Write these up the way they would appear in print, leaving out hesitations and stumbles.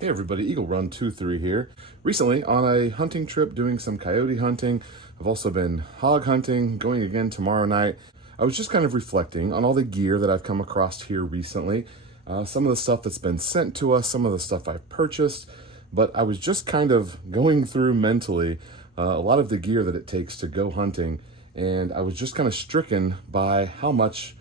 Hey everybody, Eagle Run 23 here. Recently on a hunting trip doing some coyote hunting. I've also been hog hunting, going again tomorrow night. I was just kind of reflecting on all the gear that I've come across here recently. Some of the stuff that's been sent to us, some of the stuff I've purchased, but I was just kind of going through mentally a lot of the gear that it takes to go hunting, and I was just kind of stricken by how much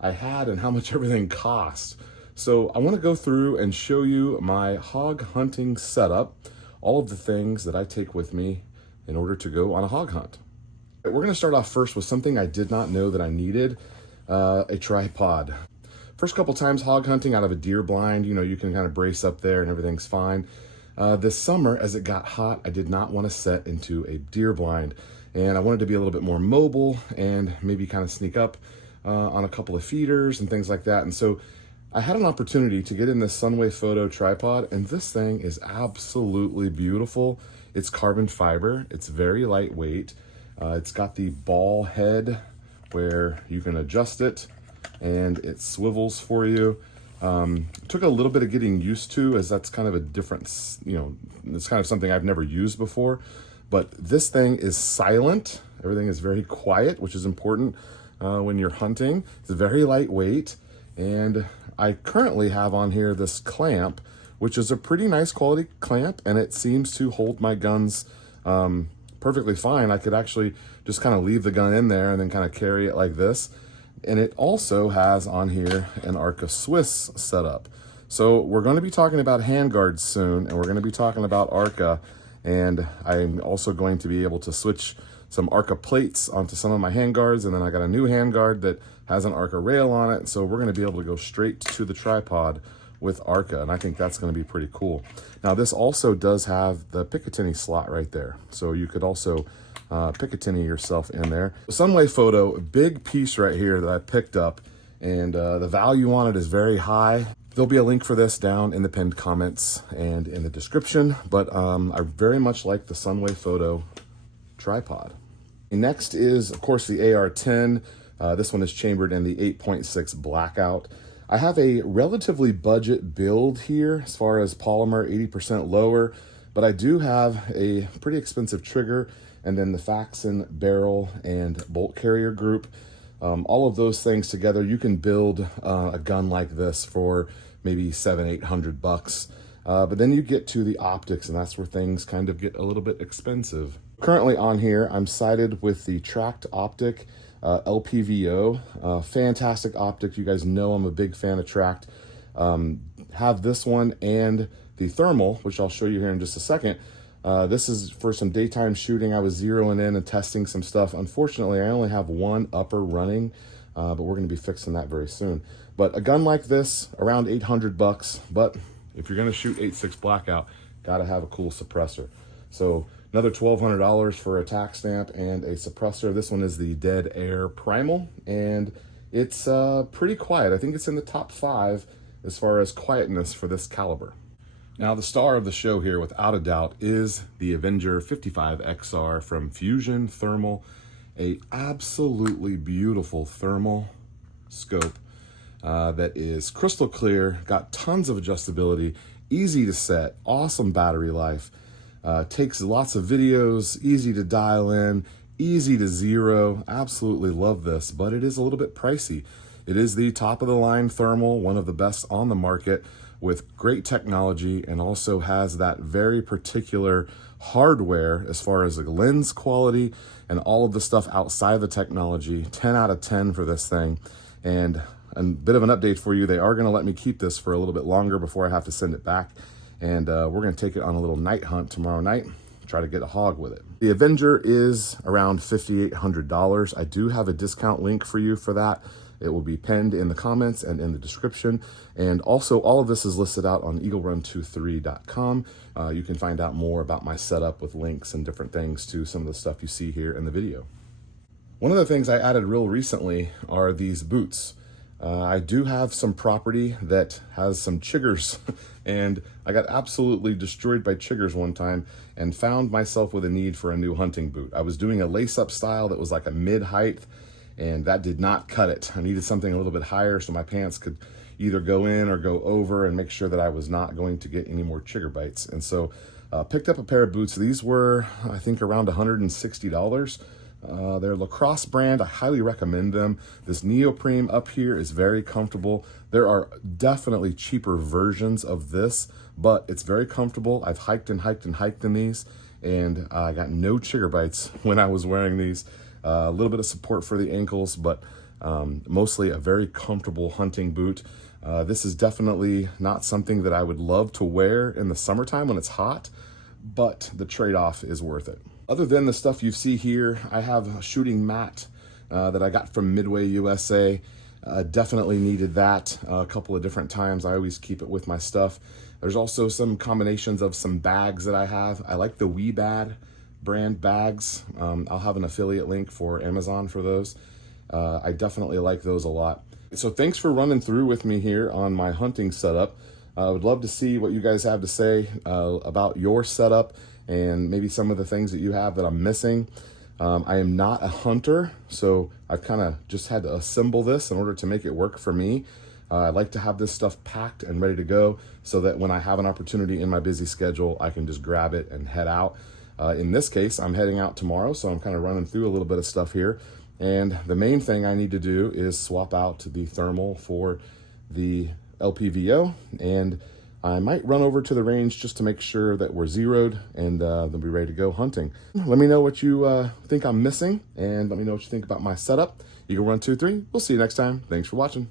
I had and how much everything cost. So I want to go through and show you my hog hunting setup, all of the things that I take with me in order to go on a hog hunt. We're going to start off first with something I did not know that I needed, a tripod. First couple times hog hunting out of a deer blind, you can kind of brace up there and everything's fine. This summer, as it got hot, I did not want to set into a deer blind, and I wanted to be a little bit more mobile and maybe kind of sneak up on a couple of feeders and things like that. And so I had an opportunity to get in this Sunwayfoto tripod, and this thing is absolutely beautiful. It's carbon fiber, it's very lightweight. It's got the ball head where you can adjust it and it swivels for you. Took a little bit of getting used to, as that's kind of a different, it's kind of something I've never used before. But this thing is silent. Everything is very quiet, which is important when you're hunting. It's very lightweight. And I currently have on here this clamp, which is a pretty nice quality clamp, and it seems to hold my guns perfectly fine. I could actually just kind of leave the gun in there and then kind of carry it like this. And it also has on here an Arca Swiss setup. So we're going to be talking about handguards soon, and we're going to be talking about Arca, and I'm also going to be able to switch some Arca plates onto some of my handguards, and then I got a new handguard that has an Arca rail on it, so we're going to be able to go straight to the tripod with Arca, and I think that's going to be pretty cool. Now this also does have the Picatinny slot right there, so you could also Picatinny yourself in there. Sunwayfoto, big piece right here that I picked up, and the value on it is very high. There'll be a link for this down in the pinned comments and in the description, but I very much like the Sunwayfoto tripod. Next is, of course, the AR-10. This one is chambered in the 8.6 Blackout. I have a relatively budget build here as far as polymer, 80% lower, but I do have a pretty expensive trigger, and then the Faxon barrel and bolt carrier group. All of those things together, you can build a gun like this for maybe $700-800. But then you get to the optics, and that's where things kind of get a little bit expensive. Currently on here, I'm sighted with the Tract optic LPVO. Fantastic optic. You guys know I'm a big fan of Tract. Have this one and the thermal, which I'll show you here in just a second. This is for some daytime shooting. I was zeroing in and testing some stuff. Unfortunately, I only have one upper running, but we're going to be fixing that very soon. But a gun like this, around $800, but if you're going to shoot 8.6 Blackout, got to have a cool suppressor. So another $1,200 for a tack stamp and a suppressor. This one is the Dead Air Primal, and it's pretty quiet. I think it's in the top 5 as far as quietness for this caliber. Now, the star of the show here, without a doubt, is the Avenger 55XR from Fusion Thermal, a absolutely beautiful thermal scope that is crystal clear, got tons of adjustability, easy to set, awesome battery life, takes lots of videos, easy to dial in, easy to zero. Absolutely love this, but it is a little bit pricey. It is the top of the line thermal, one of the best on the market, with great technology, and also has that very particular hardware as far as the lens quality and all of the stuff outside the technology. 10 out of 10 for this thing. And a bit of an update for you, they are going to let me keep this for a little bit longer before I have to send it back. And we're going to take it on a little night hunt tomorrow night, try to get a hog with it. The Avenger is around $5,800. I do have a discount link for you for that. It will be pinned in the comments and in the description. And also, all of this is listed out on eaglerun23.com. You can find out more about my setup with links and different things to some of the stuff you see here in the video. One of the things I added real recently are these boots. I do have some property that has some chiggers, and I got absolutely destroyed by chiggers one time and found myself with a need for a new hunting boot. I was doing a lace-up style that was like a mid-height, and that did not cut it. I needed something a little bit higher so my pants could either go in or go over and make sure that I was not going to get any more chigger bites. And so picked up a pair of boots. These were, I think, around $160. They're Lacrosse brand. I highly recommend them. This neoprene up here is very comfortable. There are definitely cheaper versions of this, but it's very comfortable. I've hiked and hiked and hiked in these, and I got no chigger bites when I was wearing these. A little bit of support for the ankles, but mostly a very comfortable hunting boot. This is definitely not something that I would love to wear in the summertime when it's hot, but the trade-off is worth it. Other than the stuff you see here, I have a shooting mat that I got from Midway USA. Definitely needed that a couple of different times. I always keep it with my stuff. There's also some combinations of some bags that I have. I like the Wibad brand bags. I'll have an affiliate link for Amazon for those. I definitely like those a lot. So thanks for running through with me here on my hunting setup. I would love to see what you guys have to say about your setup and maybe some of the things that you have that I'm missing. I am not a hunter, so I've kind of just had to assemble this in order to make it work for me. I like to have this stuff packed and ready to go so that when I have an opportunity in my busy schedule, I can just grab it and head out. In this case, I'm heading out tomorrow, so I'm kind of running through a little bit of stuff here. And the main thing I need to do is swap out the thermal for the LPVO, and I might run over to the range just to make sure that we're zeroed and they'll be ready to go hunting. Let me know what you think I'm missing, and let me know what you think about my setup. You can run 2, 3. We'll see you next time. Thanks for watching.